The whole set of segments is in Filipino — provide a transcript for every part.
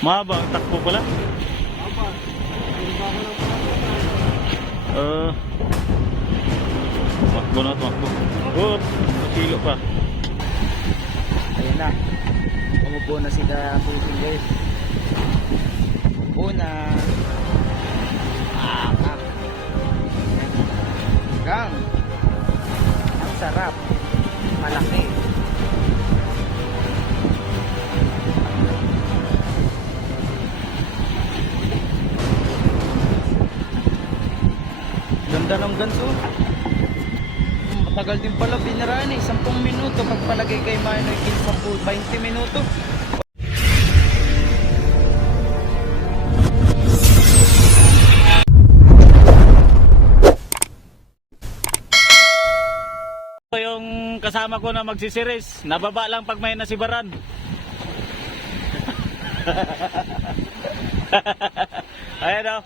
Mahaba ang takbo pala. Makbo na, makbo. Oop, masilo pa. Ayun na. Umupo na sila puting guys. Umupo na. Gang. Ang sarap. Malaki. Ganda ng ganso. Matagal din pala binaraan eh. 10 minuto. Pagpalagay kay Manoy, 20 minuto. Yung kasama ko na magsisiris, nababa lang pag may nasibaran. Ayan o.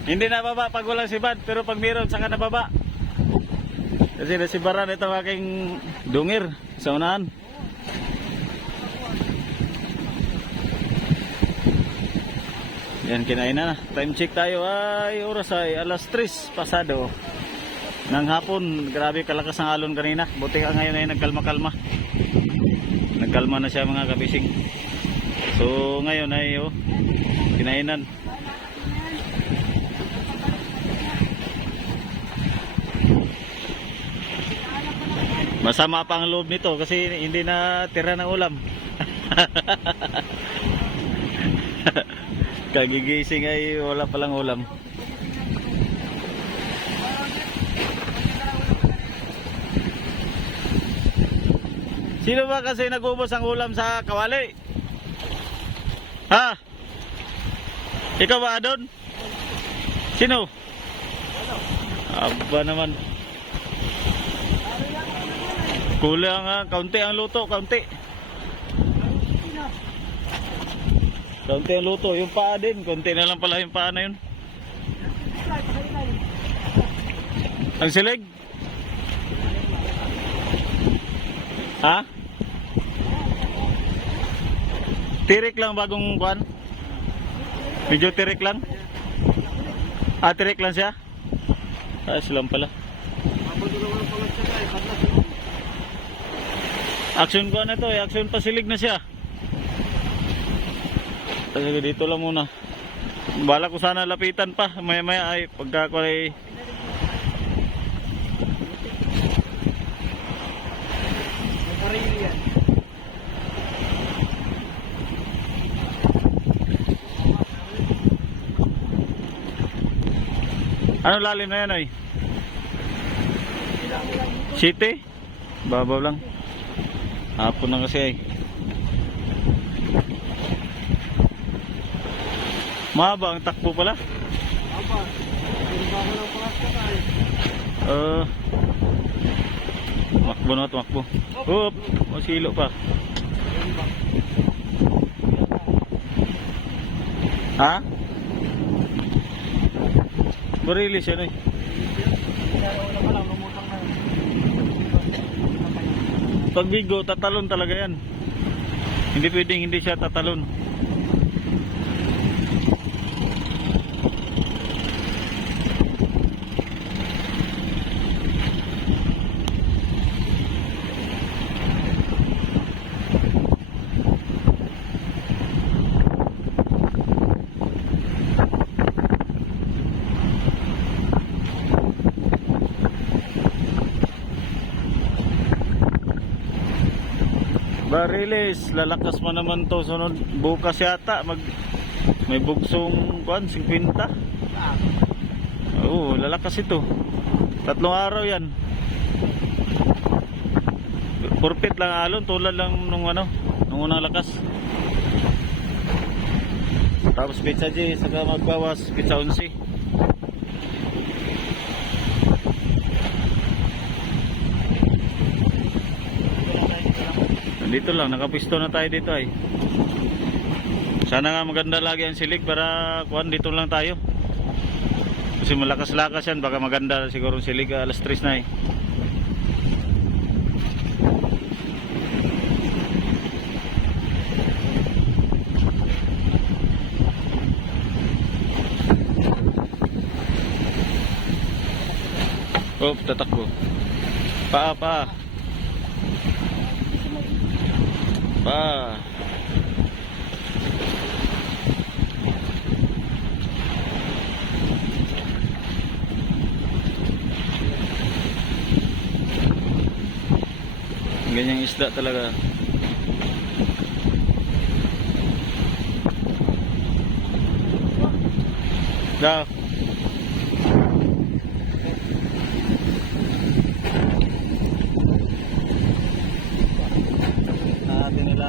Hindi nababa pag walang sibad, pero pag meron saka nababa. Kasi nasibaran itong aking dungir sa unahan. Yan, kinain na. Time check tayo ay oras ay alas 3 pasado ng hapon. Grabe kalakas ng alon kanina. Buti ka ngayon ay nagkalma-kalma. Nagkalma na siya mga kabising. So ngayon ay kinainan. Masama pa ang loob nito kasi hindi na tira ng ulam. Kagigising ay wala palang ulam. Sino ba kasi nag-ubos ang ulam sa kawali? Ha? Ikaw ba doon? Sino? Aba naman. Kulang nga, kaunti ang luto, kaunti. Kaunti ang luto, yung paa din, kaunti na lang pala yung paa na yun. Ang silig? Ha? Tirik lang bagong kuan? Medyo tirik lang? Ah, tirik lang siya? Ah, silang pala. Action ko na to, action pasilig na siya. Kasi dito lang muna. Bala ko sana lapitan pa, maya maya ay pagka ko ay ano lalim na yan ay? City? Babaw lang. Hapon na kasi ay. Mahaba ang takbo pala. Makbo na, makbo. Oop, masilo pa. Ha? Barilis yan eh. Pag bigo, tatalon talaga yan. Hindi pwedeng hindi siya tatalon. Barilis, lalakas mo naman to sunod bukas yata may bugsong kuan 50. Oo, lalakas ito. 3 araw yan. Purpit lang alon, tulad lang nung unang lakas. Tapos pizza J, saka magbawas pizza 11. Dito lang, nakapisto na tayo dito ay. Sana nga maganda lagi ang silig para kuan dito lang tayo. Kasi malakas-lakas yan, baka maganda siguro ang silig alas 3 na eh. Oh, tatakbo. Pa. Ganyang isda talaga. Daw. Natin nila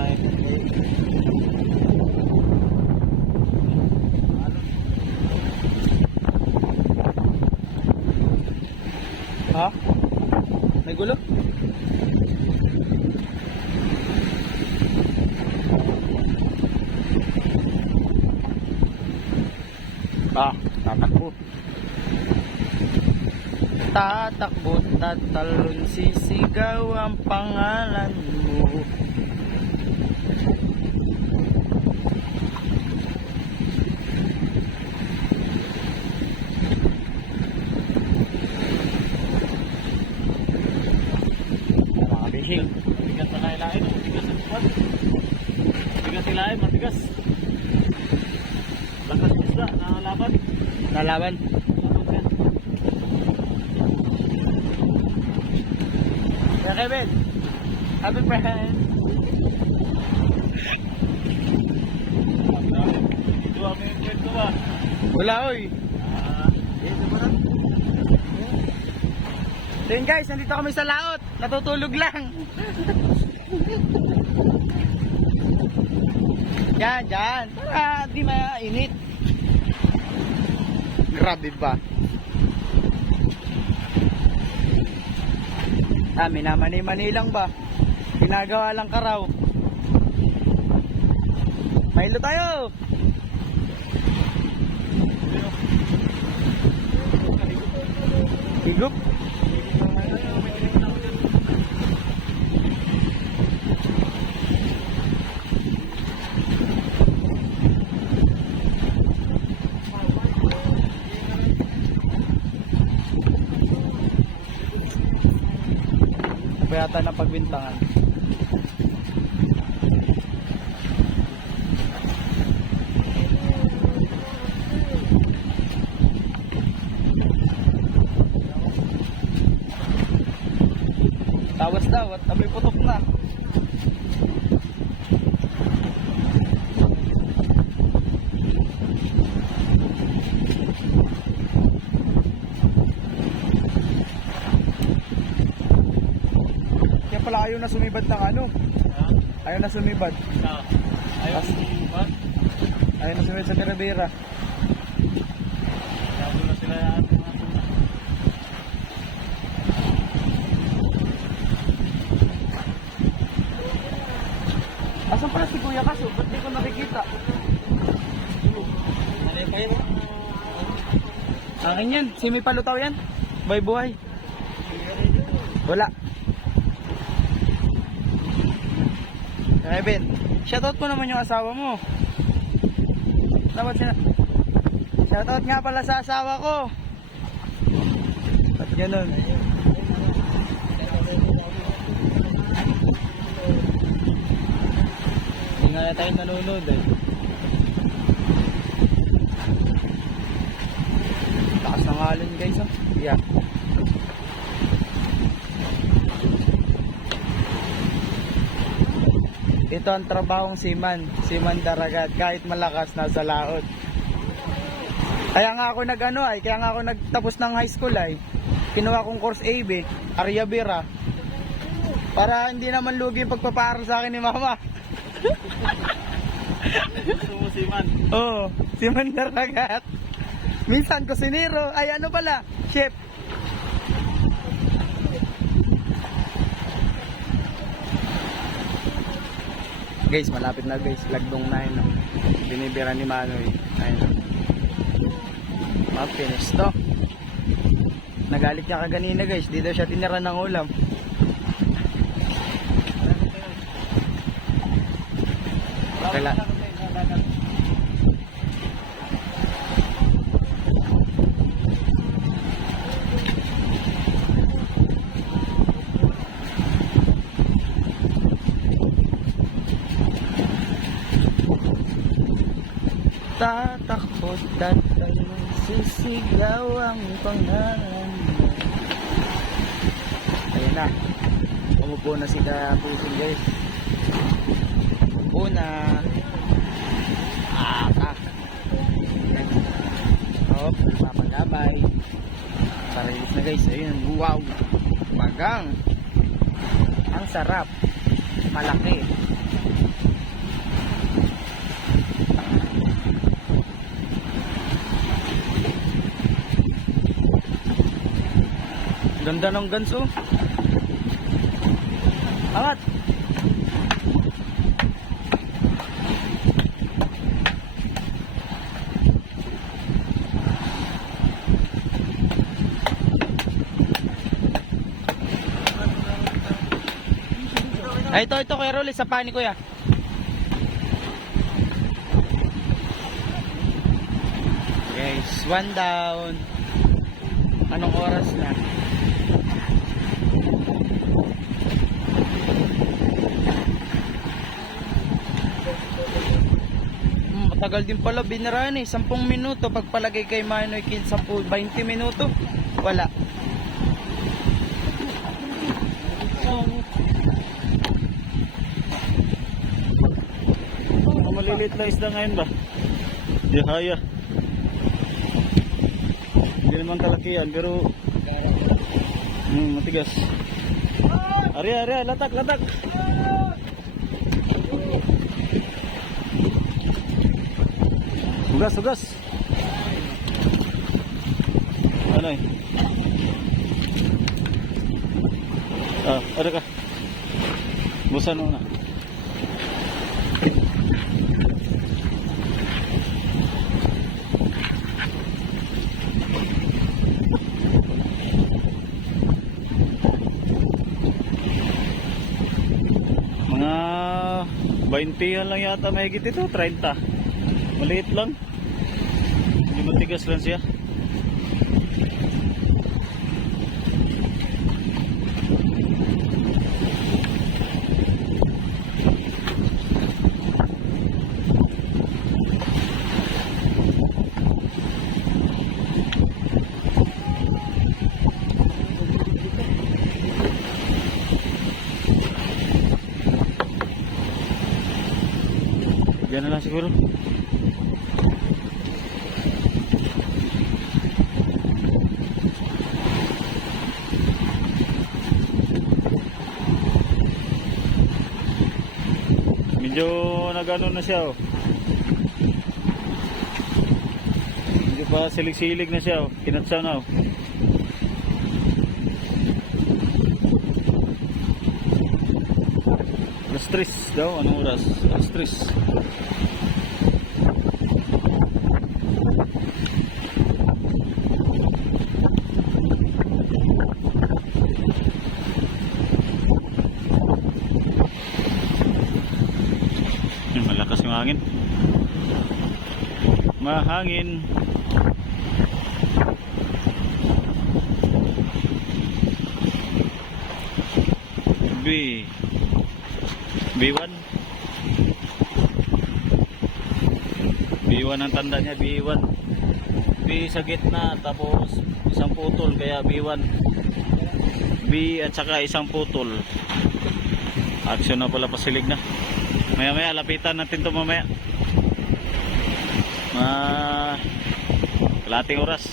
Ha? May gulo? Tatakbo. Tatakbo, tatalon, sisigaw ang pangalan mo. Fishing. Bigas na lain-lain. Bigas na kuwan. Bigas na lain, matigas. Lakas isda, nakalaban. Nalaban. Yeah, Kevin. Happy friend. Ito ang may kwento ba? Wala oy. Ito ba na? So yun guys, nandito kami sa laot. Natutulog lang. Yan. Para di mainit. Grabe ba? Minamani-mani lang ba? Ginagawa lang karaw. Mailo tayo. Higup. Yata ng pagbintangan. Tawas daw at amoy putok na. Pala ayaw na sumibad ng ano? Ayaw na sumibad. Ayaw na sumibad? Ayaw na sumibad sa Carabera. Ayaw na sila asan pala si Kuya Kaso? Ba't di ko nakikita? Akin yan. Si may palutaw yan. Buhay. Wala. Kevin, shoutout mo naman yung asawa mo. Shoutout nga pala sa asawa ko. Ba't ganun? Hindi nga na tayo nanonood eh. Takas ng alon guys oh. Yeah. Ito ang trabahong seaman daragat, kahit malakas nasa laot. Kaya nga ako nagtapos ng high school ay kinuha kong course AB, Arya Bira. Para hindi naman lugi yung pagpapaaral sa akin ni mama. Gusto mo seaman? Oo, seaman daragat. Minsan kusinero, ay ano pala, chef. Guys, malapit na guys, lagdong na yun. Binibira ni Manoy. Ayun. Finish to. Nagalit niya kaganina guys, di daw siya tinira ng ulam. Kala. tatakot at sisigaw ang pangalan mo. Ayan na. Umupo na si Pusing guys. Umupo na. Hop, papagamay. Parilis na guys. Ayun, wow. Magang. Ang sarap. Malaki. Ganda ng ganso. Angat. Ay, ito Kuya Rolly, sa pani Kuya. Guys, one down. Anong oras na? Matagal din pala binaraan eh, 10 minuto. Pagpalagay kay Manoy Kin 10, 20 minuto. Wala. Maliliit na isda ngayon ba? Dihaya. Hindi naman kalakihan pero matigas. Ari, latak. Hugas. Ano eh? Ada ka? Busan mo na. Mga 20 lang yata mahigit ito, 30. Maliit lang. Hindi matigas lang siya. Yan na lang siguro. Medyo nagano na siya oh. Medyo pa silig-silig na siya oh. Kinatsa na oh. Alas 3 daw, anong oras? Alas 3. Malakas yung hangin. Mahangin. B1 ang tanda niya, B1. B sa gitna tapos isang putol kaya B1. B at saka isang putol. Action na pala, pasilig na. Maya lapitan natin to mamaya. Kalating oras.